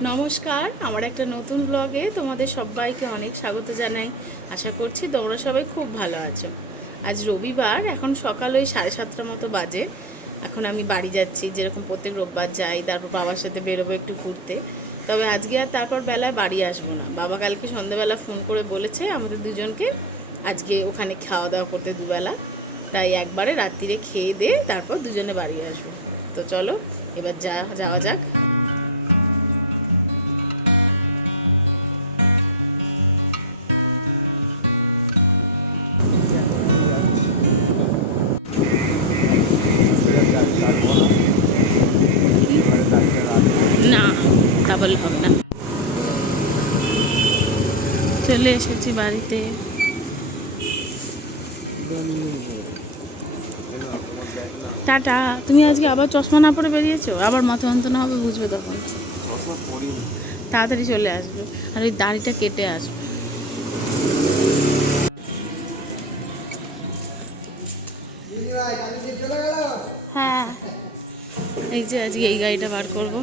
নমস্কার, আমার একটা নতুন ব্লগে তোমাদের সবাইকে অনেক স্বাগত জানাই। আশা করছি তোমরা সবাই খুব ভালো আছো। আজ রবিবার, এখন সকাল ওই সাড়ে সাতটার মতো বাজে। এখন আমি বাড়ি যাচ্ছি, যেরকম প্রত্যেক রোববার যাই, তারপর বাবার সাথে বেরোবো একটু ঘুরতে। তবে আজকে আর তারপর বেলায় বাড়ি আসব না। বাবা কালকে সন্ধ্যাবেলা ফোন করে বলেছে আমাদের দুজনকে, আজকে ওখানে খাওয়া দাওয়া করতে দুবেলা। তাই একবারে রাত্রিরে খেয়ে দিয়ে তারপর দুজনে বাড়ি আসব। তো চলো, এবার যা, যাওয়া যাক। না, তা বললে হবে না। চলে এসেছি বাড়িতে। টাটা। তুমি আজকে আবার চশমা না পরে বেরিয়েছো? আবার মাথা যন্ত্রণা হবে, বুঝবে তখন। তাড়াতাড়ি চলে আসবে, আর ওই দাড়িটা কেটে আসবে। হ্যাঁ এই যে আজকে এই গাড়িটা বার করব।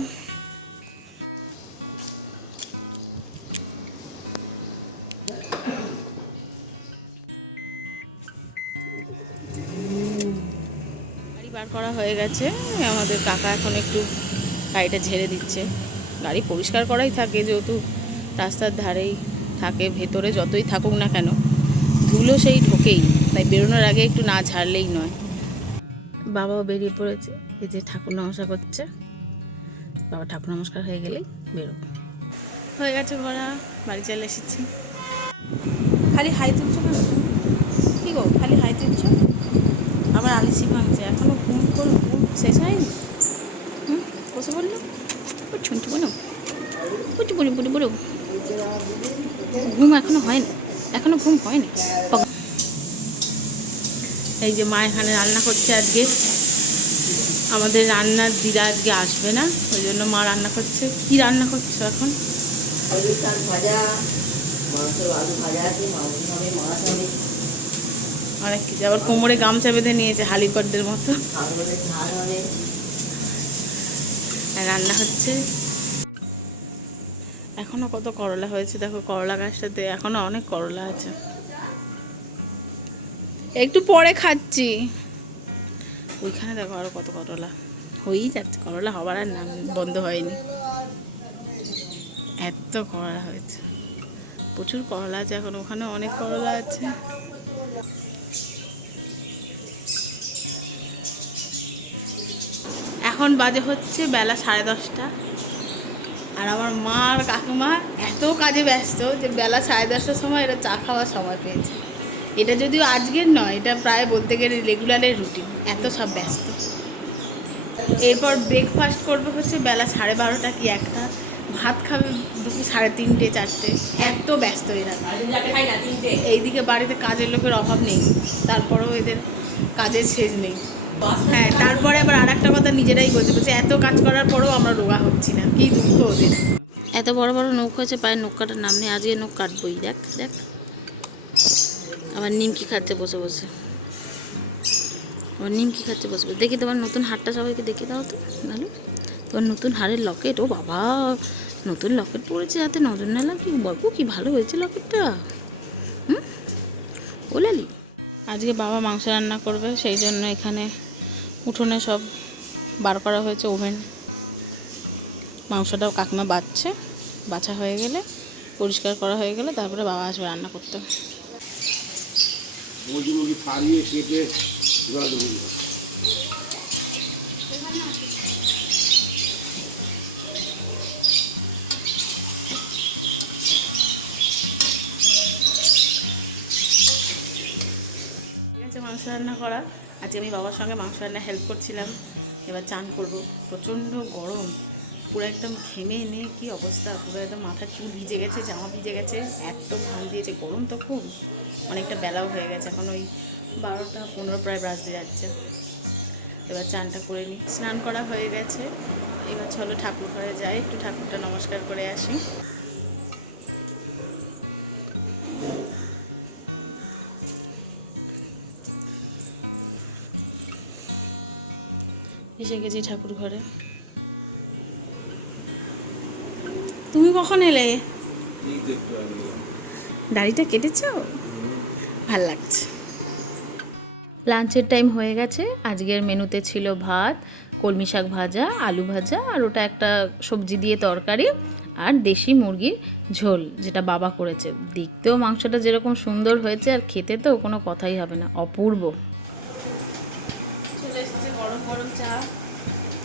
গাড়ি করা হয়ে গেছে। আমাদের কাকা এখন একটু গাড়িটা ঝেড়ে দিচ্ছে। গাড়ি পরিষ্কার করাই থাকে যেহেতু রাস্তার ধারেই থাকে ভেতরে যতই থাকুক না কেন ধুলো সেই ঢোকেই তাই বেরোনোর আগে একটু না ঝাড়লেই নয়। বাবাও বেরিয়ে পড়েছে এই যে ঠাকুর নমস্কার করছে। বাবা ঠাকুর নমস্কার হয়ে গেলেই বেরোবো। হয়ে গেছে ঘোরা বাড়ি চলে এসেছি। খালি হাই তুলছো কি গো? খালি হাই তুলছো? আবার আলিসি ভাঙছে। এখনও ঘুম করে ঘুম শেষ হয়নি? হুম? বসে বলল ও ছুনছি বলো বুঝি বলি বলি বলো ঘুম এখনও হয়নি। এখনও ঘুম হয়নি। এই যে মা এখানে রান্না করছে আজকে। আমাদের রান্নার দিদা আজকে আসবে না ওই জন্য মা রান্না করছে। কি রান্না করছ এখন? ভাজা মাংস আলু ভাজা আছে মাংস মাছ হবে। অনেক কিছু। আবার কোমরে গামছা বেঁধে নিয়েছে হালিকরদের মতো। রান্না হচ্ছে। এখনও কত করলা হয়েছে, দেখো করলা গাছটাতে এখনও অনেক করলা আছে। একটু পরে খাচ্ছি। ওইখানে দেখো আরও কত করলা। হয়েই যাচ্ছে, করলা হবার আর নাম বন্ধ হয়নি। এত করলা হয়েছে। প্রচুর করলা আছে এখন, ওখানে অনেক করলা আছে। এখন বাজে হচ্ছে বেলা সাড়ে দশটা। আর আমার মা আর কাকিমা এত কাজে ব্যস্ত যে বেলা সাড়ে দশটার সময় এরা চা খাওয়ার সময় পেয়েছে। এটা যদিও আজকের নয়, এটা প্রায় বলতে গেলে রেগুলারের রুটিন, এত সব ব্যস্ত। এরপর ব্রেকফাস্ট করবে হচ্ছে বেলা সাড়ে বারোটা কি একটা। ভাত খাবে দুপুর সাড়ে তিনটে, চারটে। এত ব্যস্ত এরা। এইদিকে বাড়িতে কাজের লোকের অভাব নেই, তারপরেও এদের কাজের শেষ নেই। হ্যাঁ তারপরে আবার আর একটা কথা নিজেরাই বলছে বলছে এত কাজ করার পরেও আমরা রোগা হচ্ছি না কি দুঃখ ওদের। এত বড় বড় নৌক হয়েছে পায়ে নৌক কাটার নাম নেই আজকে নৌক কাটবই দেখ দেখ। আবার নিমকি খাচ্ছে বসে বসে। আবার নিমকি খাচ্ছে বসে বসে। দেখি তোমার নতুন হারটা সবাইকে দেখে দাও তো ভালো? তোমার নতুন হারের লকেট ও বাবা নতুন লকেট পড়েছে হাতে নজর নালাম কি বাবু কি ভালো হয়েছে লকেটটা হুম? ও লালি? আজকে বাবা মাংস রান্না করবে সেই জন্য এখানে উঠোনে সব বার করা হয়েছে, ওভেন। মাংসটাও কাকমা বাচ্ছে বাছা হয়ে গেলে, পরিষ্কার করা হয়ে গেলে তারপরে বাবা আসবে রান্না করতে। ফাড়িয়ে কেটে আছে মাংস রান্না করা। আজকে আমি বাবার সঙ্গে মাংস রান্না হেল্প করছিলাম। এবার চান করব। প্রচণ্ড গরম। পুরো একদম ঘেমে এনে কি অবস্থা? পুরো একদম মাথার চুল ভিজে গেছে, জামা ভিজে গেছে, এত ঘাম দিয়েছে। গরম তো খুব। অনেকটা বেলাও হয়ে গেছে। এখন ওই বারোটা পনেরো প্রায় বাজতে যাচ্ছে। এবার চানটা করে নিই। স্নান করা হয়ে গেছে। এবার চলো ঠাকুর ঘরে যাই। একটু ঠাকুরটা নমস্কার করে আসি। এসে গেছি ঠাকুর ঘরে। তুমি কখন এলে? দাড়িটা কেটেছো? ভালো লাগছে। লাঞ্চের টাইম হয়ে গেছে। আজকের মেনুতে ছিল ভাত, কলমি শাক ভাজা, আলু ভাজা, আর ওটা একটা সবজি দিয়ে তরকারি আর দেশি মুরগির ঝোল, যেটা বাবা করেছে। দেখতেও মাংসটা যেরকম সুন্দর হয়েছে আর খেতে তো কোনো কথাই হবে না, অপূর্ব। এসেছে গরম গরম চা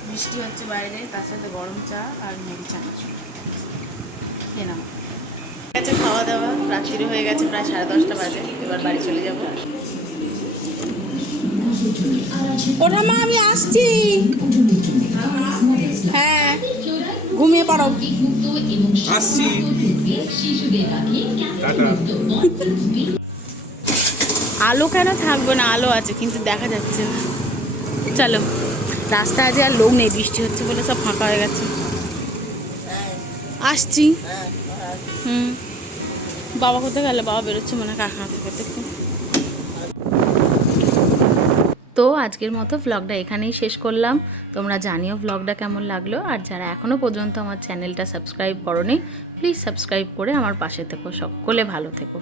বৃষ্টি হচ্ছে বাইরে তার সাথে গরম চা আর মুড়ি চানাচুর নাও। গেছে খাওয়া দাওয়া রাত্রি হয়ে গেছে প্রায় সাড়ে দশটা বাজে এবার বাড়ি চলে যাব। মা আমি আসছি। হ্যাঁ ঘুমিয়ে পড়ো। আসছি। আলো কেন থাকবে না? আলো আছে কিন্তু দেখা যাচ্ছে না। চলো। রাস্তা আজ আর লোক নেই, বৃষ্টি হচ্ছে বলে সব ফাঁকা হয়ে গেছে। আসছি। হুম। বাবা কোথায় গেলে? বাবা বেরোচ্ছে মনে হয় কারখানা থেকে দেখুন তো আজকের মতো ভ্লগটা এখানেই শেষ করলাম। তোমরা জানিও ভ্লগটা কেমন লাগল। আর যারা এখনও পর্যন্ত আমার চ্যানেলটা সাবস্ক্রাইব করনি প্লিজ সাবস্ক্রাইব করে আমার পাশে থেকো। সকলে ভালো থেকো।